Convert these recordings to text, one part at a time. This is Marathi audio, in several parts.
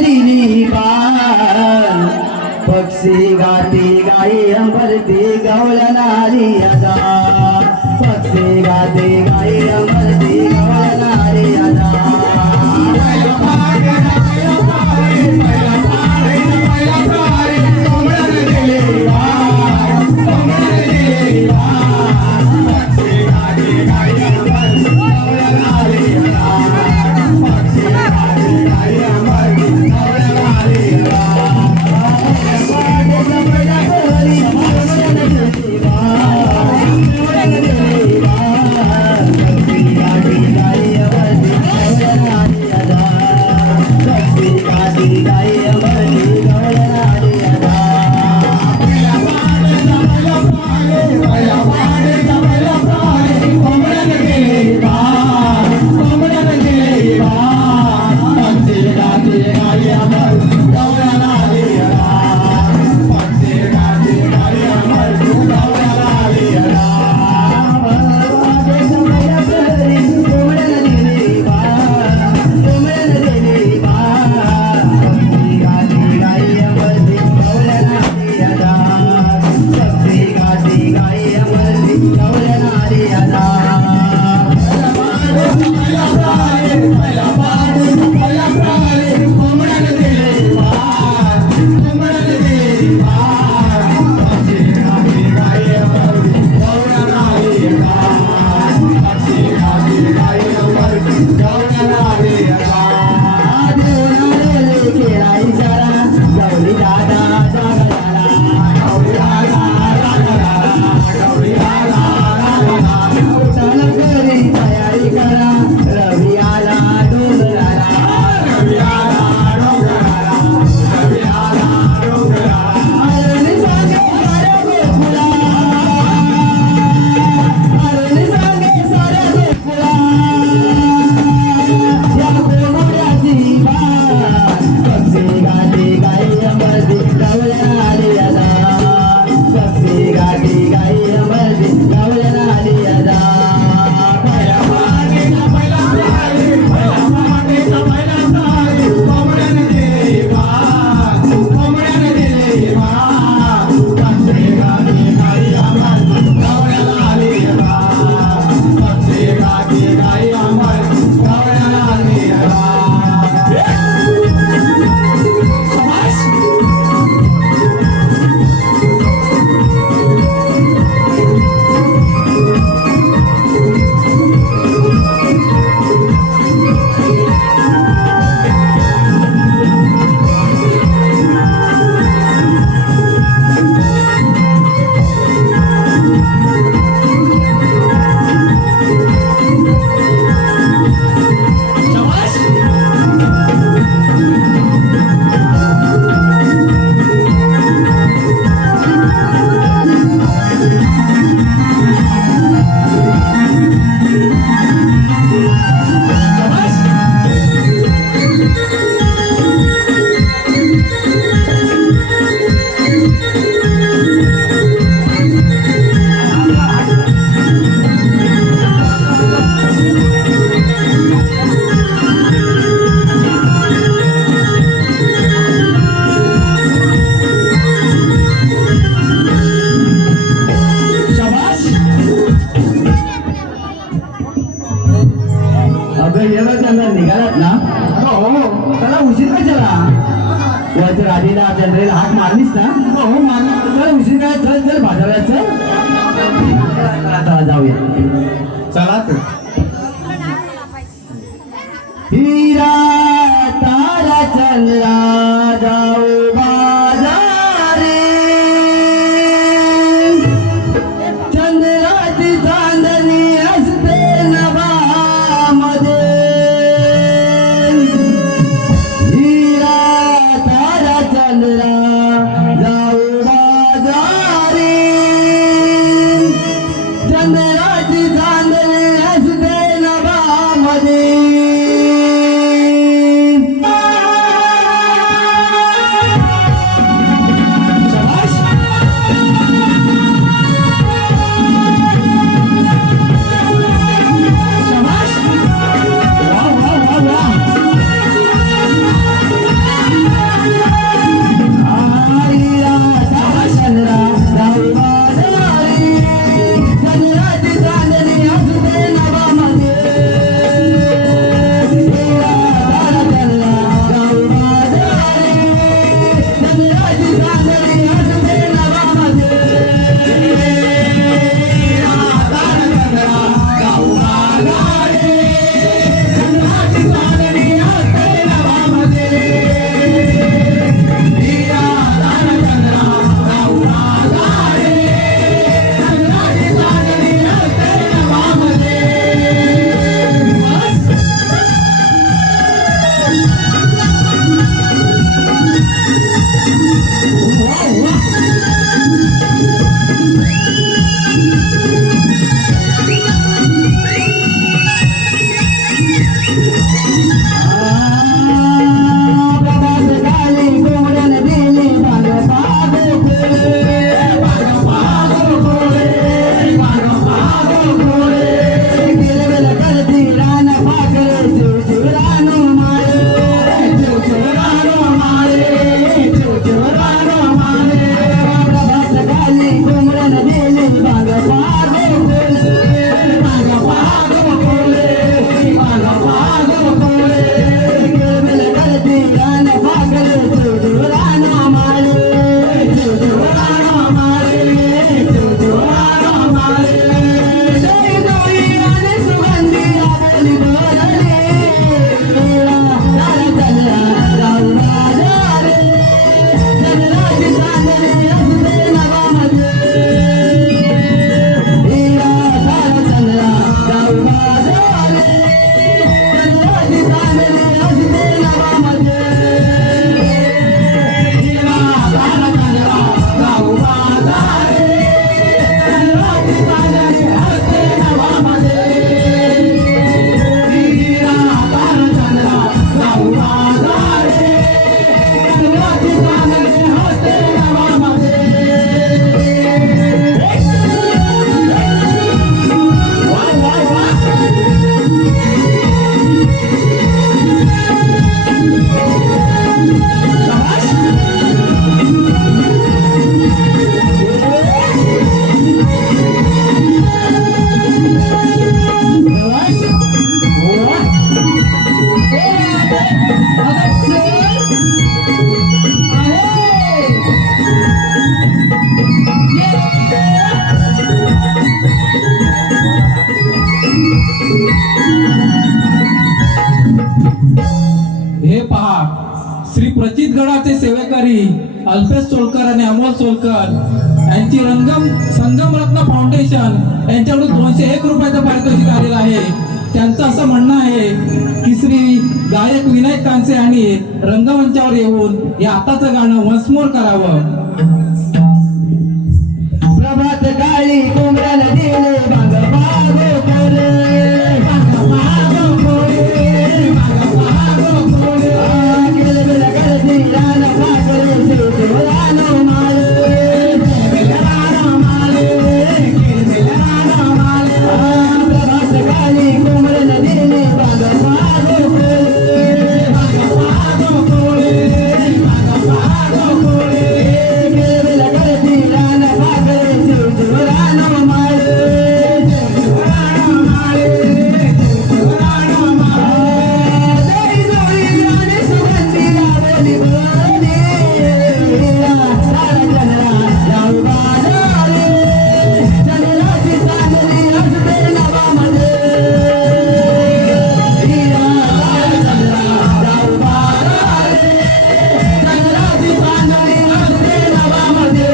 दिली बाळ पक्षी गाती गाई अंबरती गवळ्या नारी अदा पक्षी गाती गाई अंबरती गवळ्या नारी अदा निघालात ना हो त्याला उशीर काय चला राधेला चंद्रेला हाक मारलीस ना हो मारली उशीर काय चल चल बाजारात चल जाऊया चला हीरा तारा चंद्रा जाऊ बाजारे चंद्राची चांदणी असते नभामध्ये हीरा तारा चंद्रा जाऊ बाजारे चंद्राची चांदणी असते नभामध्ये श्री प्रचितगडाचे सेवेकरी अल्पेश सोलकर आणि अमोल सोलकर यांची संगम रत्न फाउंडेशन यांच्याकडून 201 रुपयाचं पारितोषिक आलेलं आहे. त्यांचं असं म्हणणं आहे की श्री गायक विनायक कांसे यांनी रंगमंचावर येऊन हे आताचं गाणं वन्स मोर करावं. प्रभात काळी कोंबड्याला दिले बाग बागो करे बाग बागो कोरे बाग बागो कोरे केले बेला करती रान पाकरे देवरानो माले देवरानो माले केले बेला रानो माले प्रभात काळी कोंबड्याला दिले बाग बागो कोरे बाग बागो कोरे बाग बागो कोरे केले बेला करती रान पाकरे देवरानो माले देवरानो माले देवरानो माले जय जोडी गाणे सुगंधी लावली बने सारा चंद्रा जाऊ बाजारे चंद्राची चांदणी असते नवामध्ये हिरा सारा चंद्रा जाऊ बाजारे चंद्राची चांदणी असते नवामध्ये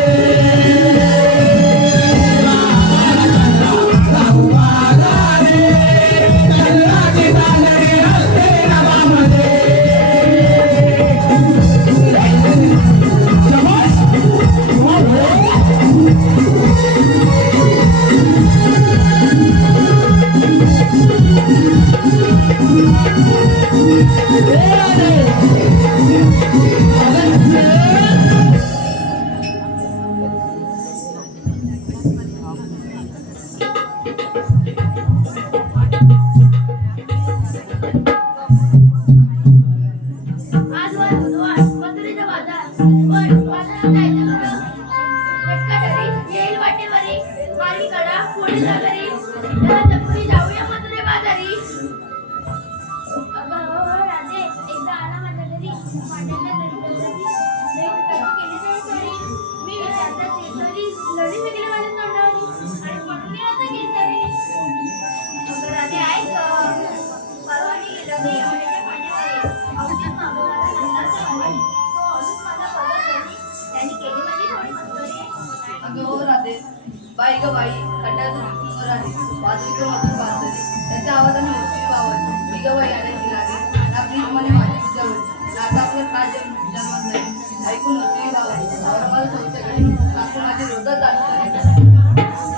बाई ग बाई खड्ड्यातून राहते बाजूचं मधून बांधली त्याच्या आवाजाने मोठी वावरली मी ग बाई आणि लागली आपली म्हणे माझी जवळ आता आपलं काय जन्मत नाही ऐकून होती वावरली मला संस्थेकडे आपण माझे रोजच जाणून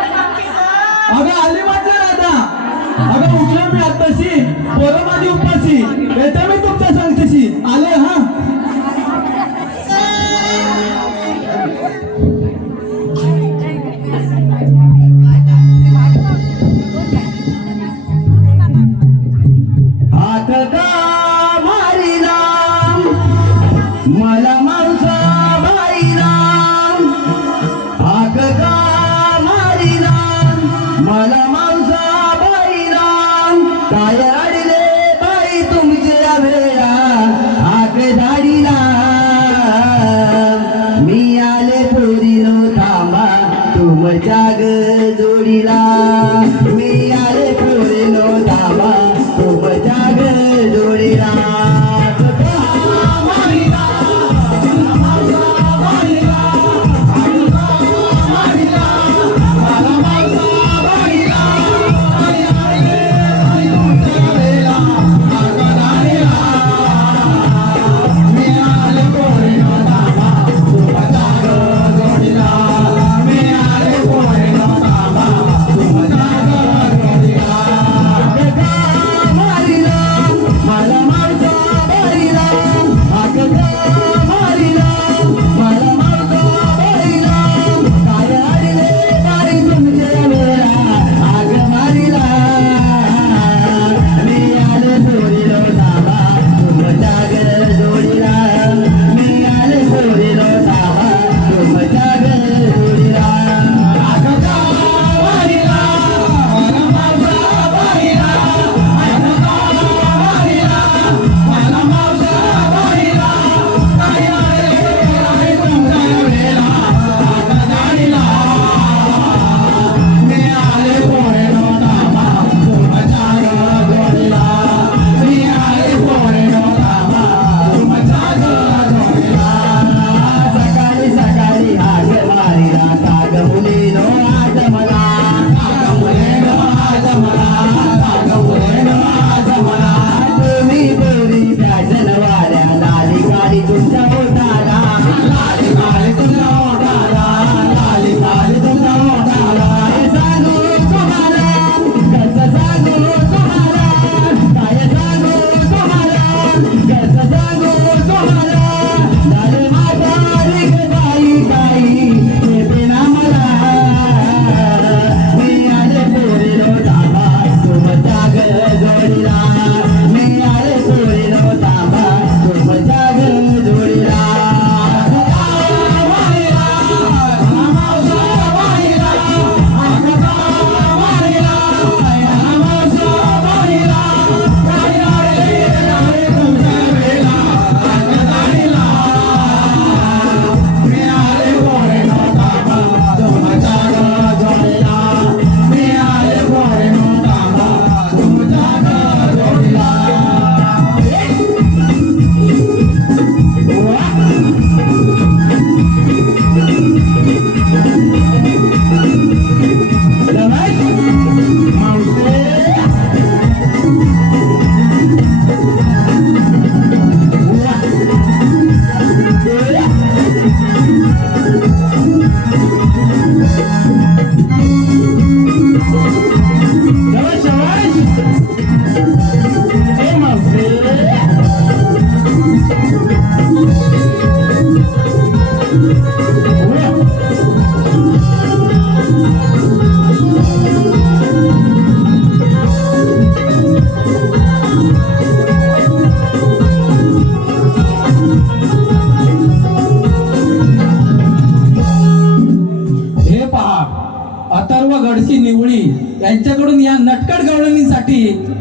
अगं आली म्हटलं राधा अगं उठलं मी आत्ताशी पोरं माझी उपाशी येते मी तुमच्या सांगतेशी आले हा हात का मारीला मला मावसा बाईला हाक का मारीला मला मावसा बाईला काय अडले बाई तुमच्या वेळा हाक झाडीला मी आले पोरीनो थांबा तुमच्या ग जोडीला मी आले पोरीनो थांबा तुमच्या ग जोडीला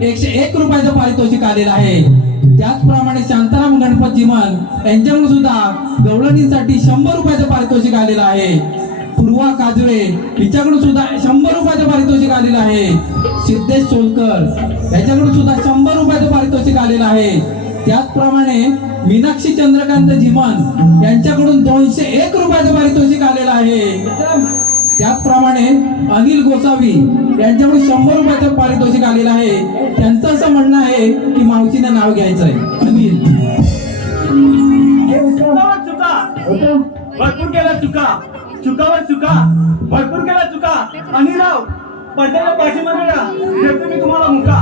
101 रुपयाचं पारितोषिक आलेलं आहे. त्याचप्रमाणे शांताराम गणपत जिमन यांच्याकडून सुद्धा गवळणीसाठी 100 रुपयाचं पारितोषिक आलेलं आहे. पूर्वा काजळे हिच्याकडून सुद्धा 100 रुपयाचं पारितोषिक आलेलं आहे. सिद्धेश सोलकर याच्याकडून सुद्धा 100 रुपयाचं पारितोषिक आलेलं आहे. त्याचप्रमाणे मीनाक्षी चंद्रकांत जिमन यांच्याकडून 201 रुपयाचं पारितोषिक आलेलं आहे. त्याचप्रमाणे अनिल गोसावी यांच्याकडून 100 रुपयाचं पारितोषिक आलेलं आहे. त्यांचं असं म्हणणं आहे की मावशीनं नाव घ्यायचंय. अनिल चुका भरपूर केल्या चुका चुकावर चुका भरपूर केल्या चुका आणि राव पडद्याच्या पाठीमागे देतो मी तुम्हाला मुका.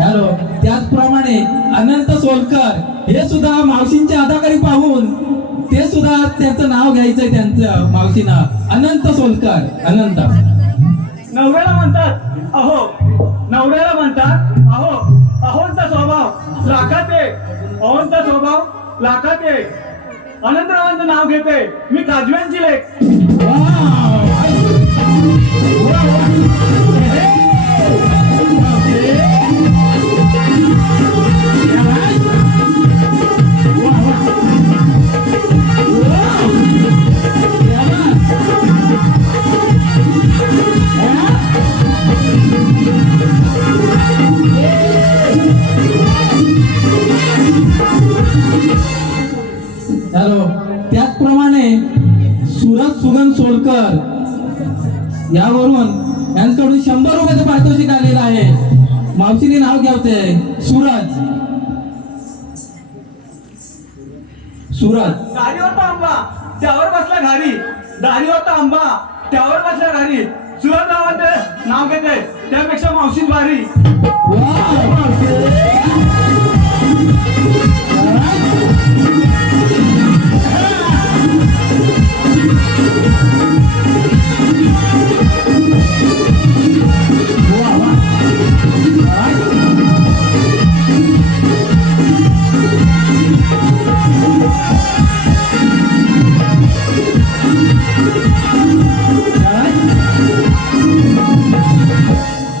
हॅलो. त्याचप्रमाणे अनंत सोलकर हे सुद्धा मावशींची अदाकारी पाहून ते सुद्धा त्याचं नाव घ्यायचंय त्यांचं मावशीनं. अनंत सोलकर. अनंत नवऱ्याला म्हणतात अहो अहोंचा स्वभाव लाखात आहे. अहोंचा स्वभाव लाखात आहे. अनंतरावांचं नाव घेते मी काजव्यांची लेख. हॅलो. त्याचप्रमाणे सुरज सुगन सोलकर यावरून यांच्याकडून 100 रुपयाचं पारितोषिक आलेलं आहे. मावशीने नाव घ्यायचंय. सूरज दारीवरचा आंबा त्यावर बसला घारी. दारीवरचा आंबा त्यावर बसला घारी. सुरज नावाचं नाव घेते त्यापेक्षा मावशीच भारी.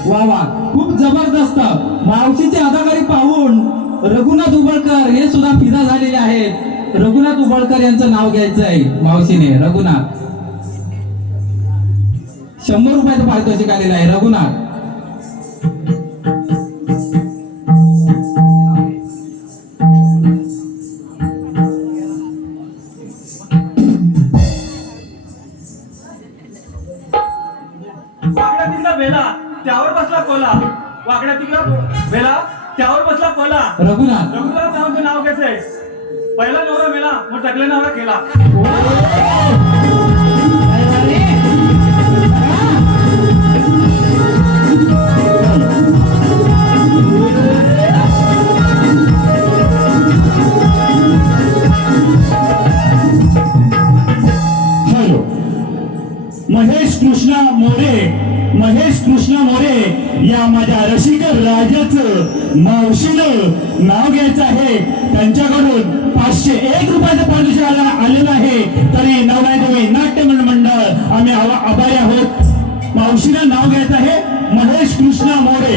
वा वा, खूप जबरदस्त. मावशीची अदाकारी पाहून रघुनाथ उबळकर हे सुद्धा फिदा झालेले आहेत. रघुनाथ उबळकर यांचं नाव घ्यायचंय मावशीने. रघुनाथ 100 रुपयाचं पारितोषिक आलेलं आहे. रघुनाथ वाकड्या तिकडा बेला त्यावर बसला कोला. वाकड्या तिकडा बेला त्यावर बसला कोला. रघुनाथ नावाचं नाव घ्यायचंय. पहिला नवरा मेला मग टकल्या नवरा केला. हॅलो. महेश कृष्णा मोरे या माझ्या रसिकर राजाचं मावशीनं नाव घ्यायचं आहे. त्यांच्याकडून 501 रुपयाचं पारितोषिक आलेलं आहे. तरी नवनादेवी नाट्य मंडळ आम्ही आभारी आहोत. मावशीनं नाव घ्यायचं आहे महेश कृष्णा मोरे.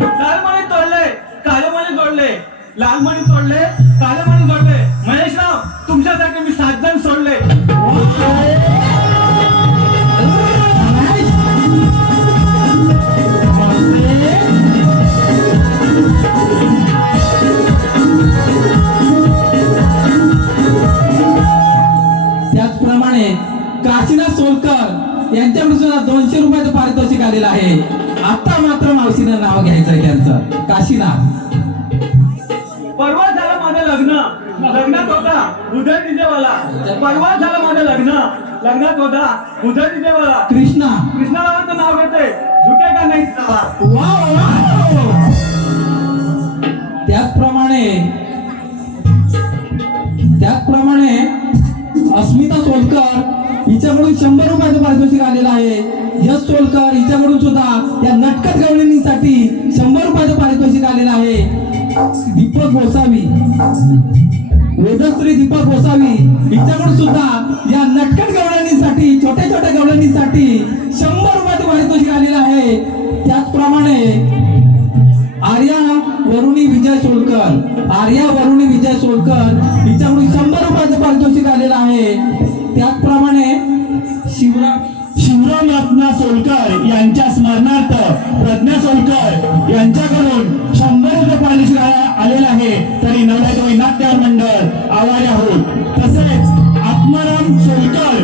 लालमणी तोडले काळेमणी जोडले. लालमणी तोडले काळेमणी जोडले. महेशराव तुमच्यासाठी मी 7 जण सोडले. त्याचप्रमाणे काशीनाथ सोलकर यांच्याकडून सुद्धा 200 रुपयाचं पारितोषिक आलेलं आहे. आता मात्र मावशीनं नाव घ्यायचंय त्यांचं. काशीनाथ परवा झालं माझं लग्नात होता उदय डीजेवाला. परवा झालं माझं लग्नात होता उदय डीजेवाला. कृष्णाबाबांचं नाव घेते झुके का नाही सवा. त्याचप्रमाणे अस्मिता सोलकर हिच्याकडून 100 रुपयाचं पारितोषिक आलेलं आहे. यश सोलकर हिच्याकडून सुद्धा या नटखट गवळणीसाठी 100 रुपयाचं पारितोषिक आलेलं आहे. दीपक गोसावी, वेदश्री दीपक गोसावी हिच्याकडून सुद्धा या नटखट गवळणीसाठी, छोट्या छोट्या गवळणीसाठी 100 रुपयाचं पारितोषिक आलेलं आहे. त्याचप्रमाणे आर्या वरुणी विजय सोलकर हिच्याकडून 100 रुपयाचं पारितोषिक आलेलं आहे. त्याचप्रमाणे शिवराम रत्ना सोलकर यांच्या स्मरणार्थ प्रज्ञा सोलकर यांच्याकडून 100 रुपये पारितोषिक आलेलं आहे. तरी नवरात्री नाट्य मंडळ आवारे आहोत. तसेच आत्माराम सोलकर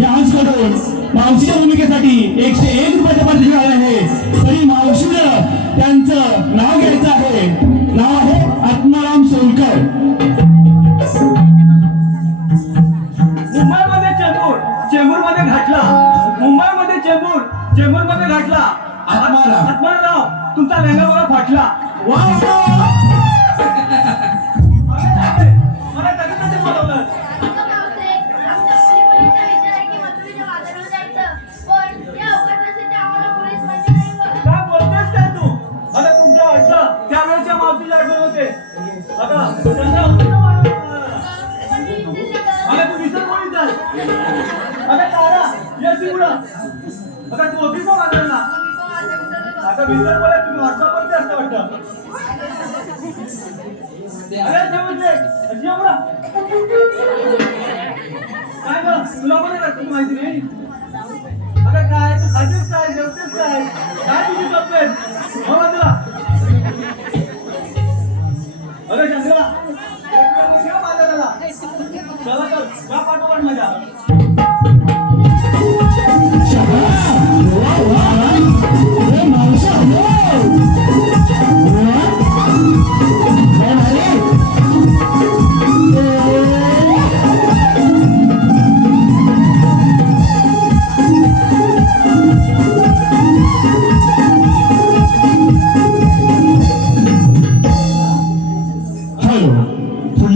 यांच्याकडून मावशीच्या भूमिकेसाठी 101 रुपयाचं पारितोषिक आले आहे. तरी मावशीनं त्यांचं नाव घ्यायचं आहे. नाव आहे आत्माराम सोलकर. चेंबूरमध्ये घातला. मुंबईमध्ये चेंबूरमध्ये घातला. आत्माराम तुमचा लेंगा बघा फाटला. मला कधी बोलवलं. काय बोलतेस काय तू? आता तुमच्या आईचं त्यावेळेच्या मावशीची आठवण होते. आता त्यांना मला तू विसर कोणीच आहे. आता तारा यशी उडा. आता तू ऑफिस वाजला ना. आता विसर बोला तुम्ही व्हॉट्सअप वरती असतं वाटतं. अरे समजले अशी उडा. काय ग तुला पण रस्त्याची माहिती नाही. अगं काय तू खातेस काय जेवतेस काय तुझी तब्येत हो तुला. अरे चंद्रा माझ्या त्याला चला तर का पाठवण माझ्या.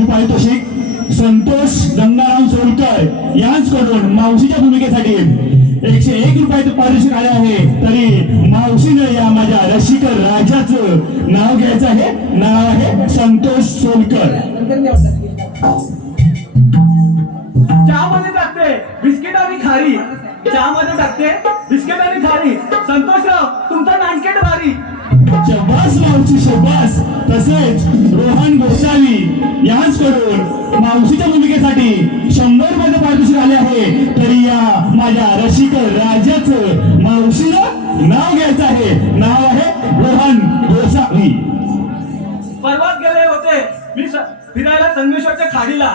पारितोषिक संतोष गंगाराम सोलकर यांच्याकडून मावशीच्या भूमिकेसाठी 101 रुपयाचं पारितोषिक आले आहे. तरी मावशीनं या माझ्या रसिकर राजाचं नाव घ्यायचं आहे. नाव आहे संतोष सोलकर. चहामध्ये टाकते बिस्किट आणि खारी. चहामध्ये टाकते बिस्किट आणि खारी. संतोषराव तुमचा नानकेट भारी. शबास मावशी शबास. तसेच रोहन गोसावी यांच्याकडून मावशीच्या भूमिकेसाठी 100 रुपयाचं पारितोषिक आले आहे. तरी या माझ्या रसिकर राजाचं मावशीनं नाव घ्यायचं आहे. नाव आहे रोहन गोसावी. परवात गेले होते मी फिरायला संगमेश्वरच्या खाडीला.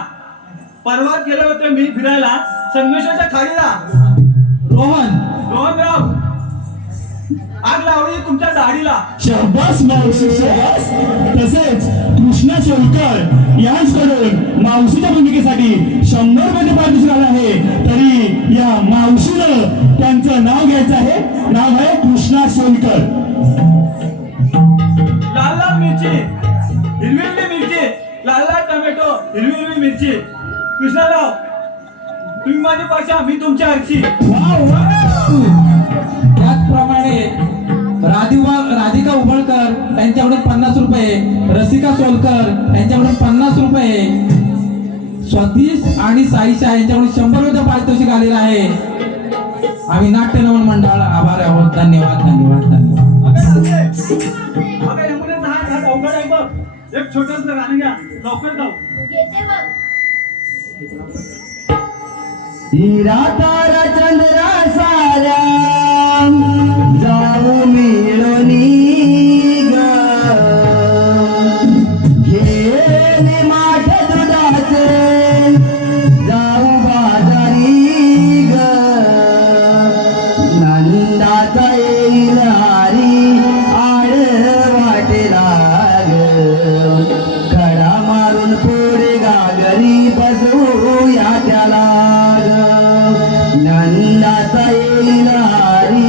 परवात गेले होते मी फिरायला संगमेश्वरच्या खाडीला. रोहनराव आग लावली तुमच्या दाढीला. शबास मावशी शबास. तसेच कृष्णा सोलकर यांच्याकडून मावशीच्या भूमिकेसाठी 100 रुपयाचं पारितोषिक आलं आहे. तरी या मावशीनं त्यांचं नाव घ्यायचं आहे. नाव आहे कृष्णा सोलकर. लाल लाल मिरची हिरवी मिरची. लाल लाल टोमॅटो हिरवी मिरची. कृष्णाराव तुम्ही माझी पाशा मी तुमची आरची. त्याचप्रमाणे राधिका उबळकर यांच्याकडून 50 रुपये. रसिका सोलकर यांच्याकडून 50 रुपये. स्वतीश आणि साईशा यांच्याकडून 100 रुपये पारितोषिक आलेलं आहे. आम्ही नाट्य नवन मंडळाला आभार आहोत. धन्यवाद धन्यवाद धन्यवाद. अवघड आहे बघ. एक छोटस गाणं घ्या लवकर जाऊ. हिरा तारा चंद्रा साऱ्या जाऊ मिळवणी ग. घेणे माठ दुधाचे जाऊ बाजारी ग. नंदाचा येईल हारी आड वाटेला ग. खडा मारून पुढे गागरी बसवू या त्याला. नंदाचा येईल हारी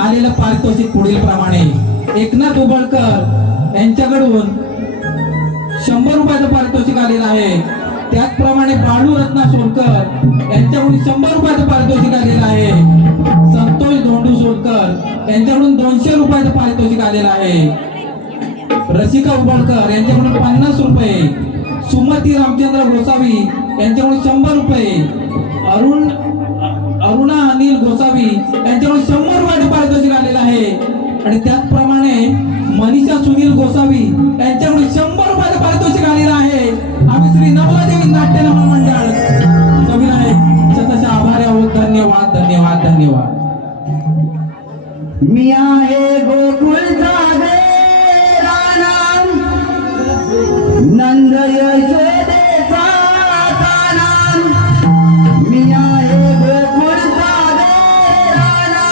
आलेलं पारितोषिक पुढील प्रमाणे. एकनाथ उबळकर यांच्याकडून 100 रुपयाचं पारितोषिक आलेलं आहे. त्याचप्रमाणे बाळू रत्ना सोलकर यांच्याकडून 100 रुपयाचं पारितोषिक आलेलं आहे. संतोष धोंडू सोलकर यांच्याकडून 200 रुपयाचं पारितोषिक आलेलं आहे. रसिका उबळकर यांच्याकडून 50 रुपये. सुमती रामचंद्र गोसावी यांच्याकडून 100 रुपये. अरुणा अनिल गोसावी यांच्याकडून 100 रुपयाचं पारितोषिक आलेलं आहे. आणि त्याचप्रमाणे मनीषा सुनील गोसावी यांच्याकडून 100 रुपयाचं पारितोषिक आलेलं आहे. आम्ही श्री नवलादेवी नाट्य नमन मंडळ कविनायक शतशः आभारी आहोत. धन्यवाद धन्यवाद धन्यवाद. मी आहे गोकुळचा राणा, नंद यशोदेचा काना. मी आहे गोकुळचा राणा,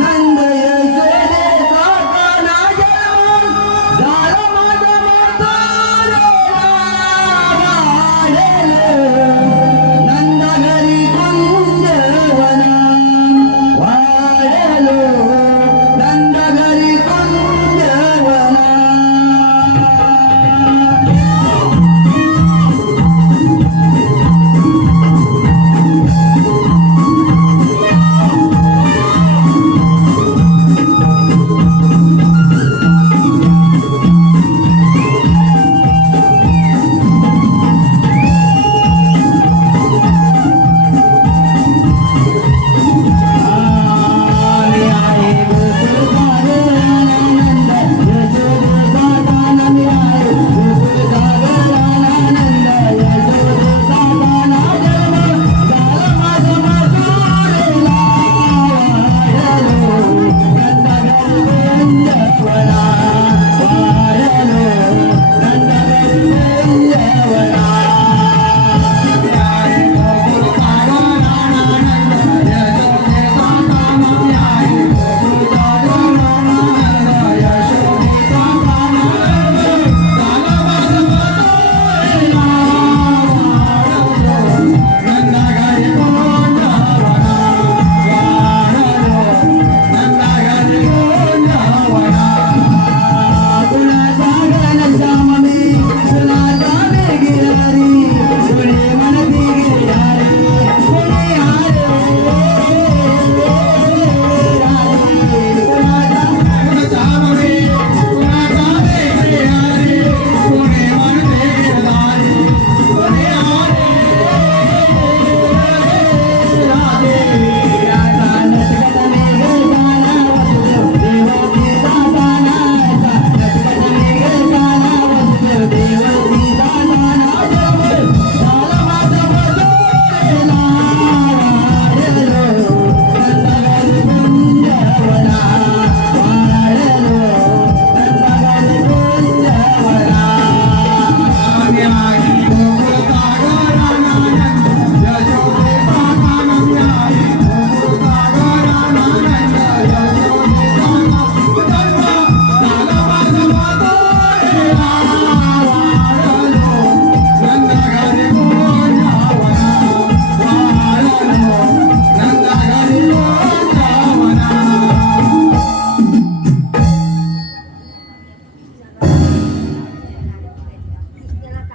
नंद यशोदेचा काना. झालं माझं म्हातारं वाढलं, नंद घरी कुंजवना वाढलो, नंद घरी कुंजवना.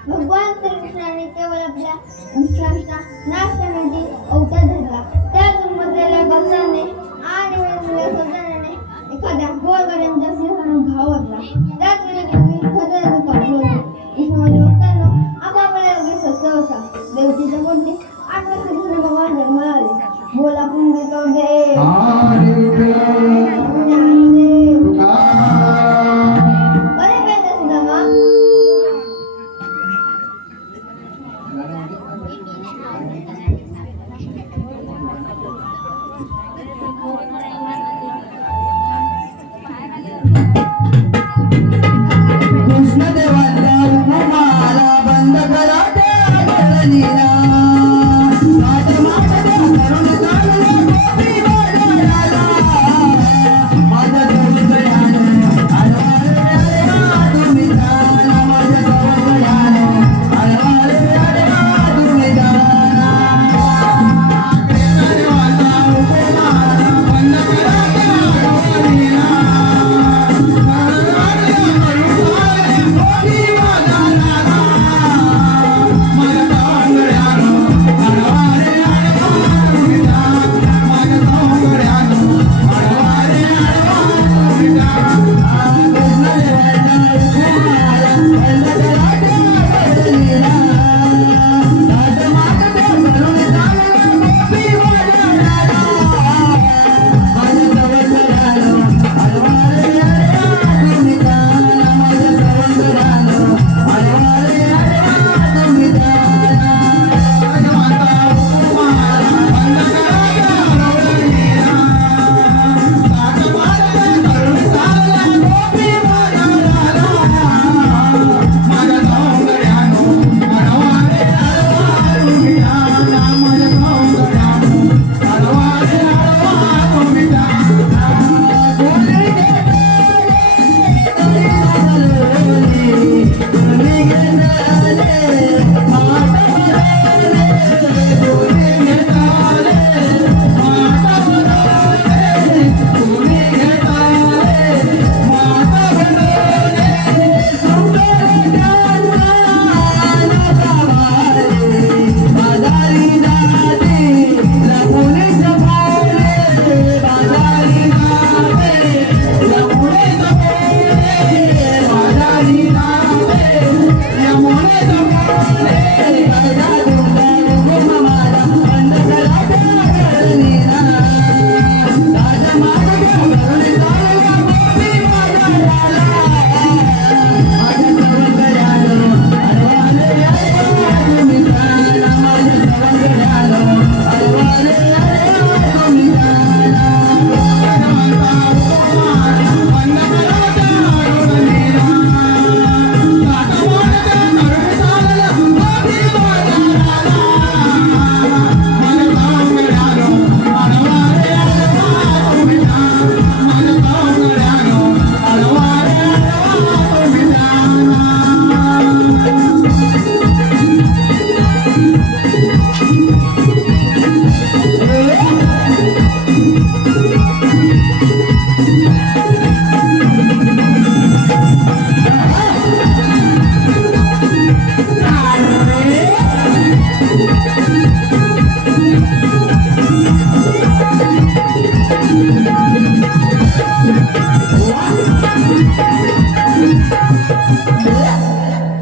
भगवान श्रीकृष्णाने केवळ आपल्या विश्वासचा नाश करण्याची अवतार धरला. त्या गुणमधलेल्या बक्षाने आणि वेगवेगळ्या सौजन्याने एखाद्या गोरगड्यांच्या सिंहाने घाव घातला. त्याच वेळी तुम्ही खतऱ्याचं पाठवलं. विष्णूमध्ये बघताना आपापल्या योगी स्वस्त होता. देवतेच्या पोटी 8 वर्ष कृष्ण भगवान जन्माला आले. बोला पुंडलिका जय. बरे पाहिजे सुदामा. कृष्णदेवाचा उपमाला बंद करा त्या गणनीला.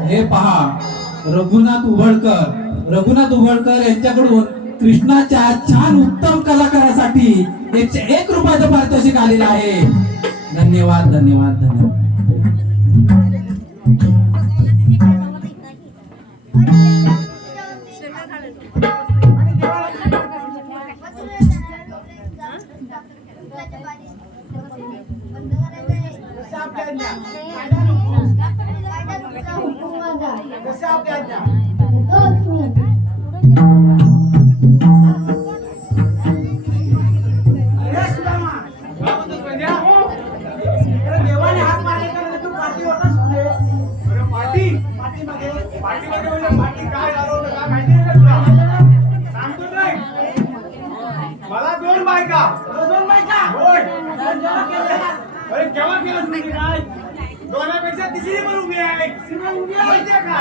हे पहा, रघुनाथ उबळकर यांच्याकडून कृष्णाच्या छान उत्तम कलाकारासाठी 101 रुपयाचं पारितोषिक आलेलं आहे. धन्यवाद धन्यवाद धन्यवाद. देवाने हात मारले का तू पाठी होतास अरे पाठीमध्ये म्हणजे पाठी काय झालं होतं काय माहिती आहे का तुला? सांगतो नाही मला 2 बायका होय अरे केव्हा केलं तुम्ही काय दोनापेक्षा तिसरी पण उभी आहे माहितीये का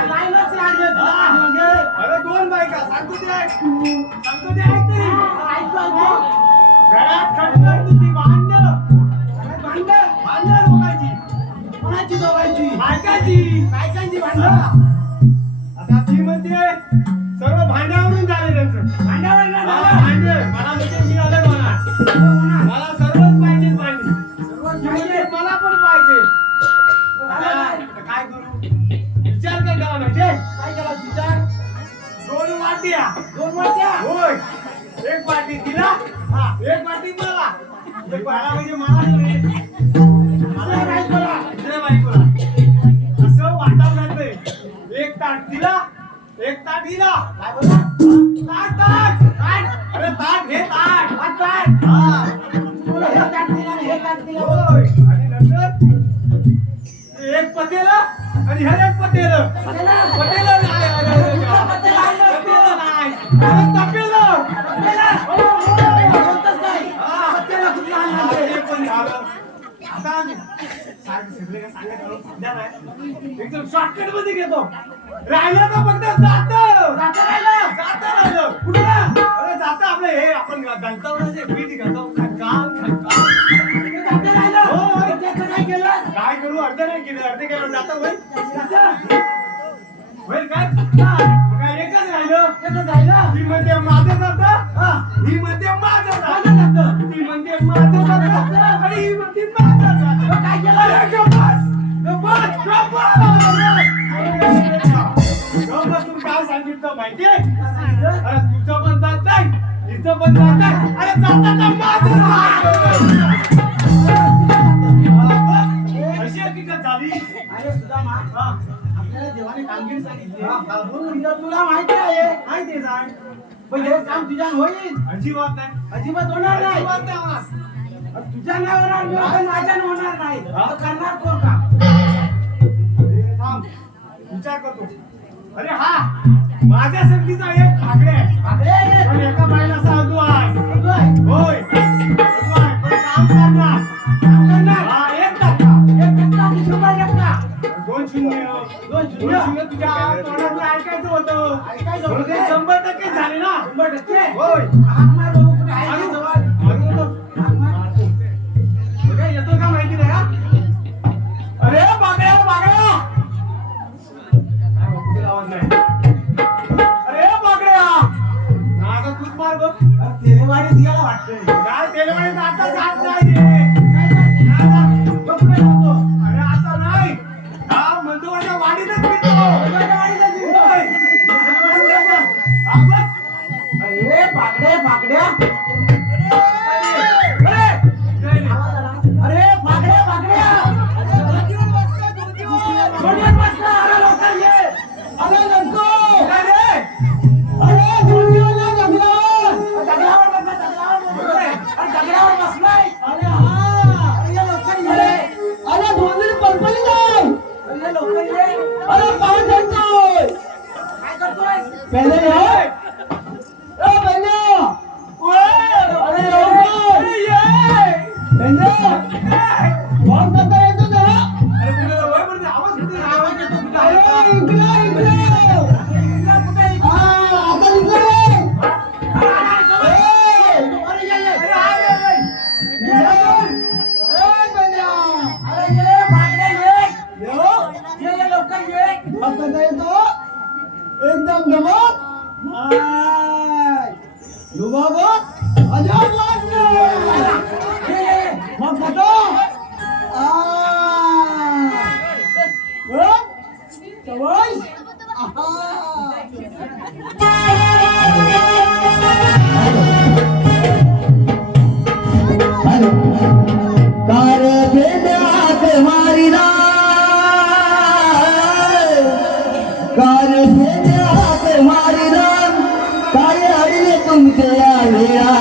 अरे 2 बायका सांगतो ते ऐक तरी घरात खटखट तुझी भांड दोघांची बायकांची भांड आता ती म्हणते सर्व भांड्यावरून झाले त्यांचं भांड्यावर मला म्हणजे मी अलग होणार मला सर्वच पाहिजे भांडी मला पण पाहिजे काय करू विचार काय करा म्हणजे काय केला विचार 2 वाट्या होय 1 वाटी तिला 1 वाटी मला म्हणजे मला काय करा दुसऱ्या बायकोला असं वाटावं लागतंय 1 ताट तिला 1 ताट हिला काय बोला ताट अरे ताट हे ताट हा तुला हे ताट दिला होय आणि नंतर 1 पतेला आणि हे 1 पतेला नाही अरे तपेला कोणतंच नाही पतेला कुठला आणला हे पण झालं आता एकदम शॉर्टकट मध्ये घेतो राहिलं तर फक्त जात राहिलं कुठं अरे जात आपलं हे आपण दंतावरचे पीठ घेतो काय करू अर्ध नाही केलं अर्ध केलं जात होईल काय एकच राहिलं ही म्हणते माझं जात ही म्हणते माझं जात ती म्हणते माझं जात आणि ही म्हणते माझं जात काय केलं बसून काय सांगितलं माहितीये अरे तुझं पण जात नाही हिचं पण जात नाही अरे जाता माझं अशी हकीकत झाली अरे सुद्धा आपल्याला देवाने कामगिरी सांगितली तुला माहिती आहे सांग पण हे काम तुझ्या होईल अजिबात होणार नाही तुझ्या नाही होणार माझ्या होणार नाही करणार कोण का विचार करतो अरे हा माझ्या संगीचा एक भाकरे पण एका बाईला साधू आहे होय पण काम करणार हा 1 टक्का 2 शून्य तुझ्या तोंडातून ऐकायचं होतं 100% झाले ना 100% होय येतो का माहिती नाही अरे बागड्या आवाज नाही अरे बागड्या आता तूच मार बघ तेलेवाडी दियाला वाटतंय काय तेलेवाडी आता जात नाही अरे आता नाही हा म्हणतो माझ्या वाडीतच फिरतो अरे बागड्या अरे कार भेट्यात मारिला कार भेट्यात मारिला काय अडले तुमचे या वेळा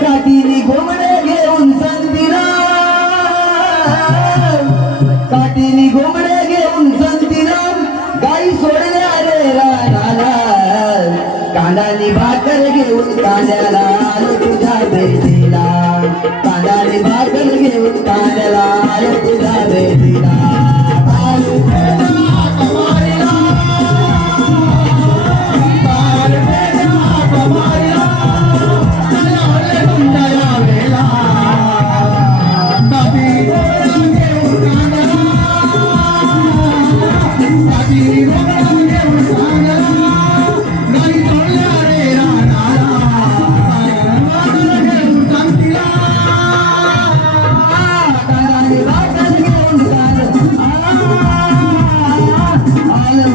काठीनी घोंगडे घेऊन संतीला काठीनी घोंगडे घेऊन संतीला गाई सोडल्या रे रानाला कांदानी भाकर घेऊन कांद्याला आलो तुझ्या भेटीला कांदानी भाकर घेऊन कांद्याला आलो तुझ्या भेटीला आलो भेट्यात मारिला कार भेट्यात मारिला काय आले तुमच्या या वेळेला काठी घोंगडे घेऊन कांद्याला काठी घोंगडे घेऊन कांद्याला गाई सोडल्या रे रानाला भाकर घेऊन संतीला कांदानी भाकर घेऊन कांद्याला आलो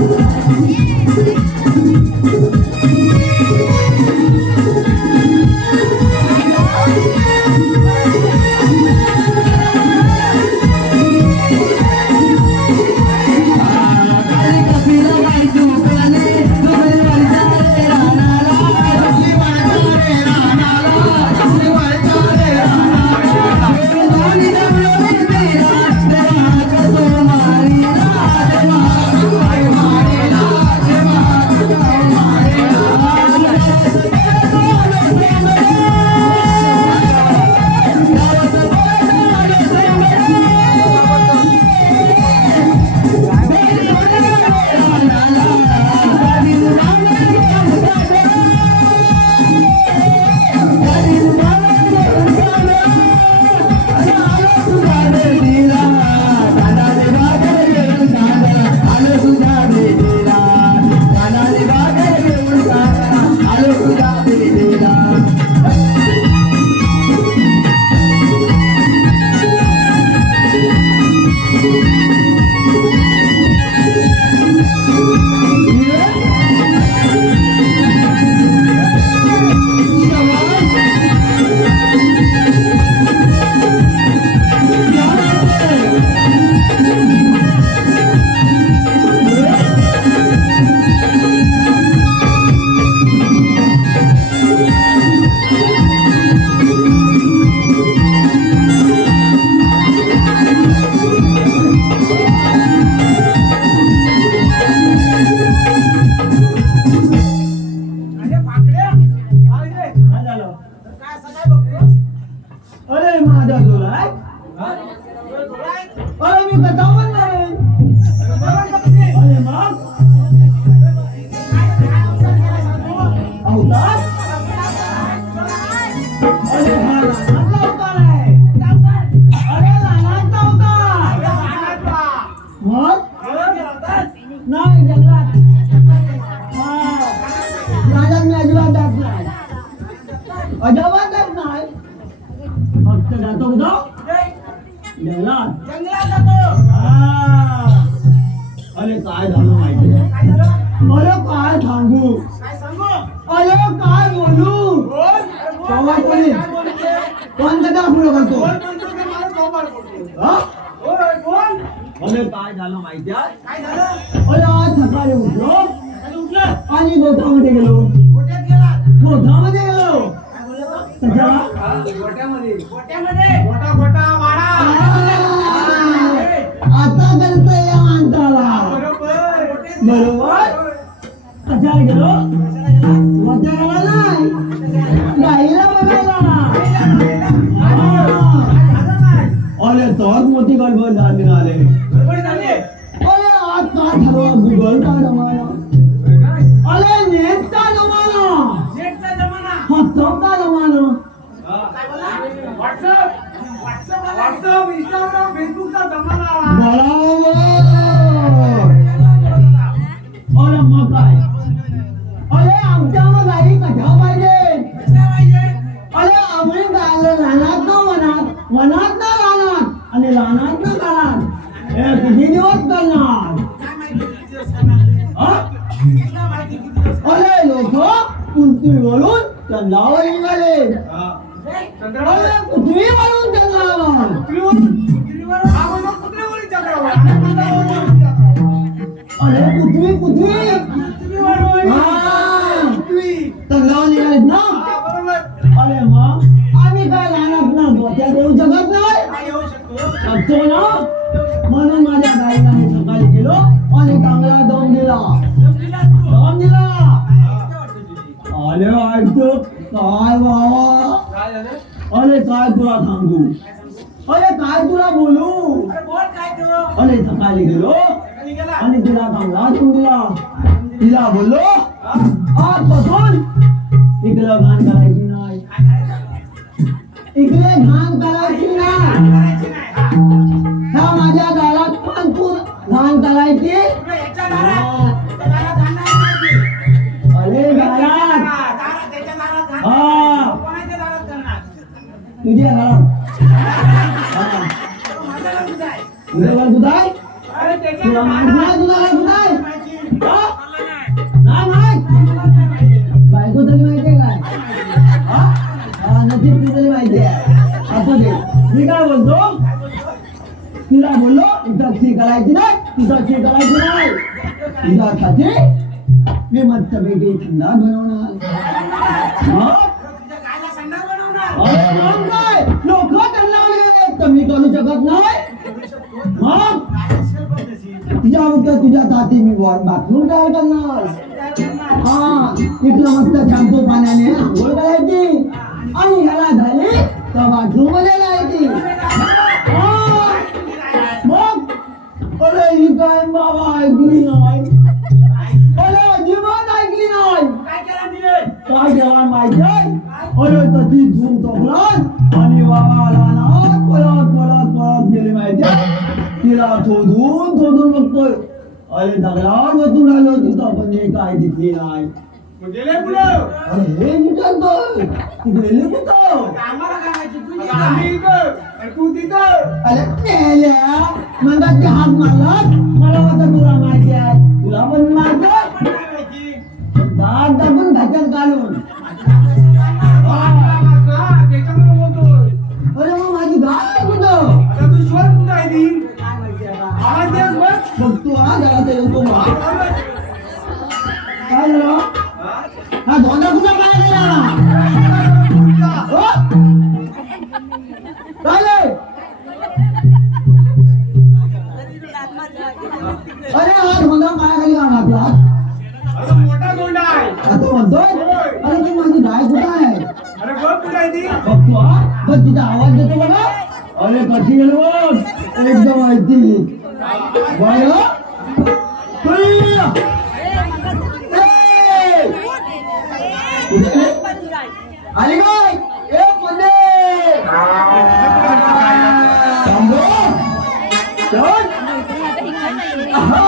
काली कपिला बाई दुकाने दुबई वाळचा रे रानाला दुबई वाळचा रे रानाला दुबई वाळचा रे रानाला दोन्ही जमलो मेरा देवा कसो मारिला देवा कसो मारिला देवा कसो मारिला अरे माझा जोराय अरे मी कथा म्हणणार अरे मग अवतार अरे हा लहानातला अवतार आहे अरे लहानातला अवतार मग नाही जंगलात राजात मी अजिबात जात नाही अजिबात जात नाही फक्त जातो कुठं जंगलात अरे काय झालं माहिती अरे काय सांगू अरे काय बोलू संवाद कोणी कोणतं का फुलं करतो हा? अरे काय झालं माहिती अरे आज सकाळी उठलो आणि गोठ्यामध्ये गेलो गोठ्यामध्ये गेलो कशाला आता करतोय या माणसाला बरोबर कशाला गेलो गोठ्याला नाही गाईला बघायला अरे तर मोठी गडबड झाली आले अरे आज काय ठरवा गुगल का जमाना अरे नेट का जमाना व्हॉट्सअप का जमाना व्हॉट्सअप इंस्टाग्राम फेसबुकचा जमाना अरे मग काय अरे आमच्या मग गाडी कशा पाहिजे अरे आम्ही गायला रानात ना वनात वनात ना रानात आणि रानात ना कानात हे किती दिवस करणार अरे लोक उंचीवरून चंदावर निघाले चंद्रावर पृथ्वीवरून चंद्रावर पृथ्वीवर हा म्हणतो पृथ्वीवरील चंद्रावर आणि चंद्रावरील चंद्रावर. अरे पृथ्वी पृथ्वीवर होय. हा. पृथ्वी. चंद्रावर निघालेत ना हा, बरोबर. अरे मग आम्ही काय लहानात ना डोक्यात येऊ जगत नाही हा, येऊ शकतो. शकतो ना म्हणून माझ्या गाईला मी सकाळी गेलो आणि चांगला दम दिला दम दिला अरे ऐकतो काय बाबा काय झालं? अरे काय तुला सांगू अरे काय तुला बोलू अरे बोल काय तुला? अरे सकाळी गेलो खाली गेला. आणि तिला चांगला दम दिला तिला बोललो आजपासून इकडं घाण करायची नाही काय करायचं? इकडे घाण करायची नाही करायची नाही. हा. ह्या माझ्या दारात पण तू घाण करायची तुला याच्या दारात त्या दारात जाणार नाही. अरे दारात दारात त्याच्या दारात जाणार. हा कोणाच्या दारात करणार? तुझ्या घरात हा. माझ्या दारात आहे. तुझ्या घरात तुझा आहे अरे त्याच्या तुला माहित नाही तुझा घरात तुझा आहे माहिती. हा? मला नाही. नाही माहित बायको तरी माहितीये काय हा? हा, नक्कीच ती तरी माहिती आहे असू दे मी काय बोलतो तिला बोललो इथं करायची नाही तिथं करायची नाही तुझ्यासाठी मी मस्तपैकी थंडा बनवणार मग तुझ्या गायला संडास बनवणार. अरे मग काय लोक त्यांना गेले तर मी करू शकत नाही मग तुझ्या फक्त तुझ्यासाठी मी बाथरूम तयार करणार हा तिथलं मस्त शॅम्पू पाण्याने आंघोळ करायची आणि ह्याला झाली तर बाथरूम मध्ये जायची हा. मग अरे ही काय बाबा ऐकली नाही अरे अजिबात ऐकली नाही काय केलं तिने? काय केला माहितीये अरे तशी झूम टोकलात आणि बाबा रानात पळत पळत पळत गेली माहितीये तिला शोधून बघतोय अरे दगडावर बसून राहिलो तिथं पण हे काय दिसली नाही मग गेले पुढं. अरे हे विचारतोय ती गेली कुठं आम्हाला काय माहिती? तू इथं, आम्ही इथं, आणि तू तिथं. अरे मेल्या म्हणतात ते हात मारलात मला वाटतं तुला माहिती आहे तुला पण माहिती आहे पण काय माहिती? दात दाबून घातल्यात काढून हा, त्याच्यामुळे बोलतोय. अरे मग माझी गाय कुठं आता तू शोध कुठं आहे ती? आवाज देस बघ. बघतो हा जरा ते येतो मग. काय झालं हा धोंडा कुठं काय गेला हो? काय रे? अरे हा धोंडा पायाखाली का घातला अरे मोठा गोंडा आहे. आता म्हणतोय अरे ती माझी गाय कुठं आहे अरे बघ कुठं आहे ती? बघतो हा बघ तिचा आवाज देतो बघा अरे कशी गेलो बघ एकदम माहिती बाय आली काय एक मध्ये थांबो चल आहा.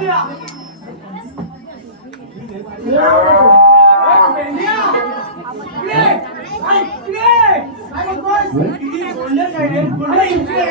द्या. मेंढ्या. इकडे. काय इकडे? काय बघतोय? किती बोलले साहेब? बोलले इकडे.